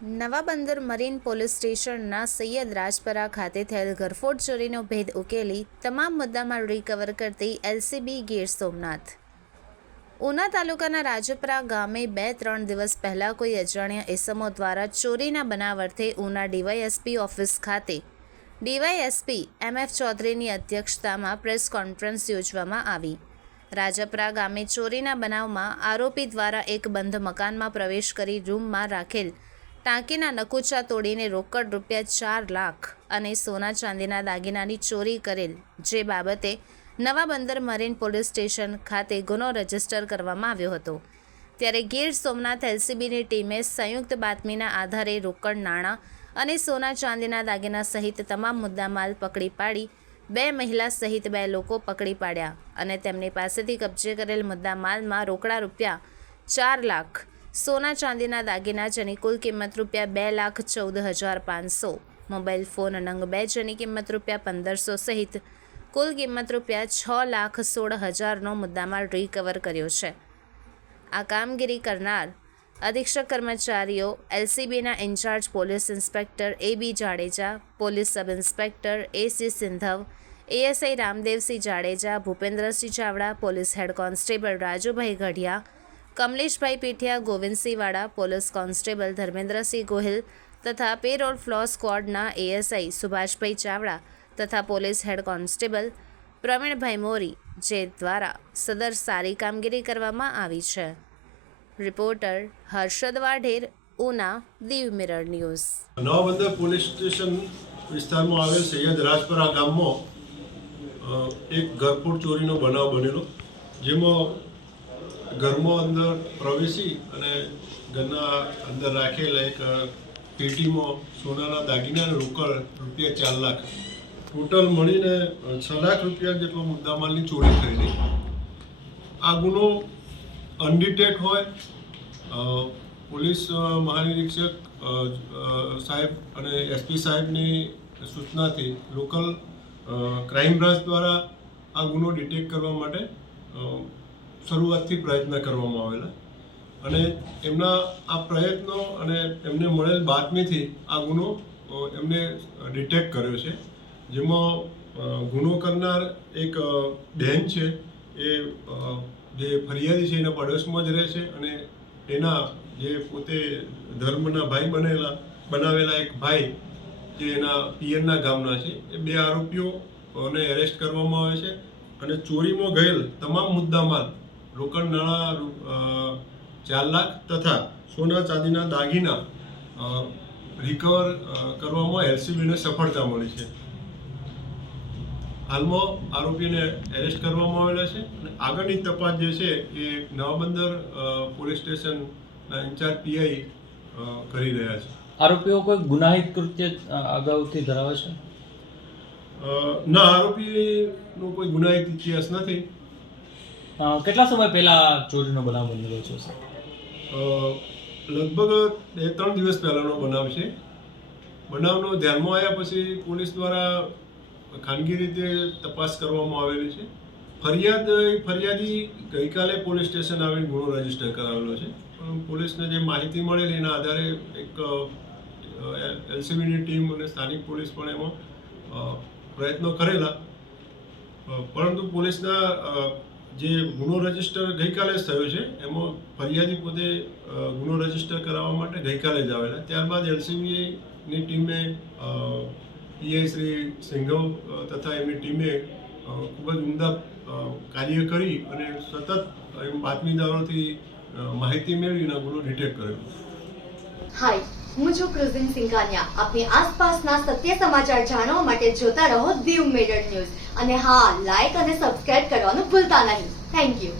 નવા બંદર marine police સ્ટેશનના સૈયદ રાજપરા ખાતે થયેલ ઘરફોડ ચોરીનો ભેદ ઉકેલી તમામ મુદ્દામાલ રિકવર કરતી એલસીબી ગીર સોમનાથ. ઉના તાલુકાના રાજપરા ગામે 2-3 દિવસ પહેલાં કોઈ અજાણ્યા ઇસમો દ્વારા ચોરીના બનાવ અર્થે ઉના ડીવાયએસપી ઓફિસ ખાતે ડીવાયએસપી એમએફ ચૌધરીની અધ્યક્ષતામાં પ્રેસ કોન્ફરન્સ યોજવામાં આવી. રાજપરા ગામે ચોરીના બનાવમાં આરોપી દ્વારા એક બંધ મકાનમાં પ્રવેશ કરી રૂમમાં રાખેલ ટાંકીના નકુચા તોડીને રોકડ રૂપિયા 4 લાખ અને સોના ચાંદીના દાગીનાની ચોરી કરેલ, જે બાબતે નવા બંદર મરીન પોલીસ સ્ટેશન ખાતે ગુનો રજીસ્ટર કરવામાં આવ્યો હતો. ત્યારે ગીર સોમનાથ એલસીબીની ટીમે સંયુક્ત બાતમીના આધારે રોકડ નાણાં અને સોના ચાંદીના દાગીના સહિત તમામ મુદ્દામાલ પકડી પાડી 2 મહિલા સહિત 2 લોકો પકડી પાડ્યા અને તેમની પાસેથી કબજે કરેલ મુદ્દામાલમાં રોકડા રૂપિયા 4 લાખ, સોના ચાંદીના દાગીના જેની કુલ કિંમત રૂપિયા 2,14,500, મોબાઈલ ફોન નંગ 2 જેની કિંમત રૂપિયા 1,500 સહિત કુલ કિંમત રૂપિયા 6,16,000નો મુદ્દામાલ રિકવર કર્યો છે. આ કામગીરી કરનાર અધિક્ષક કર્મચારીઓ એલસીબીના incharge police inspector AB Jadeja, police sub inspector AC Sindhav, ASI Ramdevsinh Jadeja, Bhupendrasinh Chavda, police head constable Rajubhai Gadhiya, Kamleshbhai Pithiya, Govindsinh Vada, police constable Dharmendrasinh Gohil તથા પેરોલ ફ્લો સ્ક્વોડના ASI સુભાષભાઈ ચાવડા તથા police head constable Pravinbhai Mori જે દ્વારા સદર સારી કામગીરી કરવામાં આવી છે. Reporter Harshad Vadher, Una, Diu mirror news. Nava Bandar police station વિસ્તારમાં આવેલ સૈયદ રાજપરા ગામમાં એક ઘરફોડ ચોરીનો બનાવ બનેલો, જેમાં ઘરમાં અંદર પ્રવેશી અને ઘરના અંદર રાખેલા એક પેટીમાં સોનાના દાગીના અને રોકડ રૂપિયા 4 લાખ, ટોટલ મળીને 6 લાખ રૂપિયા જેટલો મુદ્દામાલની ચોરી થયેલી. આ ગુનો અનડિટેક હોય, પોલીસ મહાનિરીક્ષક સાહેબ અને SP સાહેબની સૂચનાથી લોકલ ક્રાઇમ બ્રાન્ચ દ્વારા આ ગુનો ડિટેક્ટ કરવા માટે શરૂઆતથી પ્રયત્ન કરવામાં આવેલા અને એમના આ પ્રયત્નો અને એમને મળેલ બાતમીથી આ ગુનો એમને ડિટેક્ટ કર્યો છે. જેમાં ગુનો કરનાર એક બહેન છે, એ જે ફરિયાદી છે એના પડોશમાં જ રહે છે અને એના જે પોતે ધર્મના ભાઈ બનાવેલા એક ભાઈ જે એના પિયરના ગામના છે, એ 2 આરોપીઓને એરેસ્ટ કરવામાં આવે છે અને ચોરીમાં ગયેલ તમામ મુદ્દામાલ રોકડ નાણાં 4 લાખ તથા સોના ચાંદીના દાગીના રિકવર કરવામાં એલસીબીને સફળતા મળી છે. હાલમાં આરોપીને એરેસ્ટ કરવામાં આવેલા છે અને આગળની તપાસ જે છે એ નવા બંદર પોલીસ સ્ટેશનના ઇન્ચાર્જ PI કરી રહ્યા છે. આરોપીઓ કોઈ ગુનાહિત કૃત્ય અગાઉથી ધરાવે છે? ના, આરોપીનો કોઈ ગુનાહિત ઇતિહાસ નથી. કેટલા સમય પહેલા ચોરીનો બનાવ બનેલો છે? લગભગ 2-3 દિવસ પહેલાંનો બનાવ છે. બનાવનો ધ્યાનમાં આવ્યા પછી પોલીસ દ્વારા ખાનગી રીતે તપાસ કરવામાં આવેલી છે. ફરિયાદી ગઈકાલે પોલીસ સ્ટેશન આવીને ગુનો રજીસ્ટર કરાવેલો છે. પોલીસને જે માહિતી મળેલી એના આધારે એક એલસીબીની ટીમ અને સ્થાનિક પોલીસ પણ એમાં પ્રયત્નો કરેલા, પરંતુ પોલીસના જે ગુનો રજીસ્ટર ગઈકાલે જ થયો છે એમાં ફરિયાદી પોતે ગુનો રજીસ્ટર કરાવવા માટે ગઈકાલે જ આવેલા. ત્યારબાદ એલસીબીની ટીમે PI શ્રી સિંઘવ તથા એમની ટીમે ખૂબ જ ઉમદા કાર્ય કરી અને સતત બાતમીદારોથી માહિતી મેળવીને ગુનો ડિટેક્ટ કરેલો. હાય, હું છું ક્રુઝિન સિંઘાનિયા. આપની આસપાસના સત્ય સમાચાર જાણવા માટે જોતા રહો દીવ મિરર ન્યૂઝ અને હા, લાઈક અને સબસ્ક્રાઇબ કરવાનું ભૂલતા નહીં. Thank you.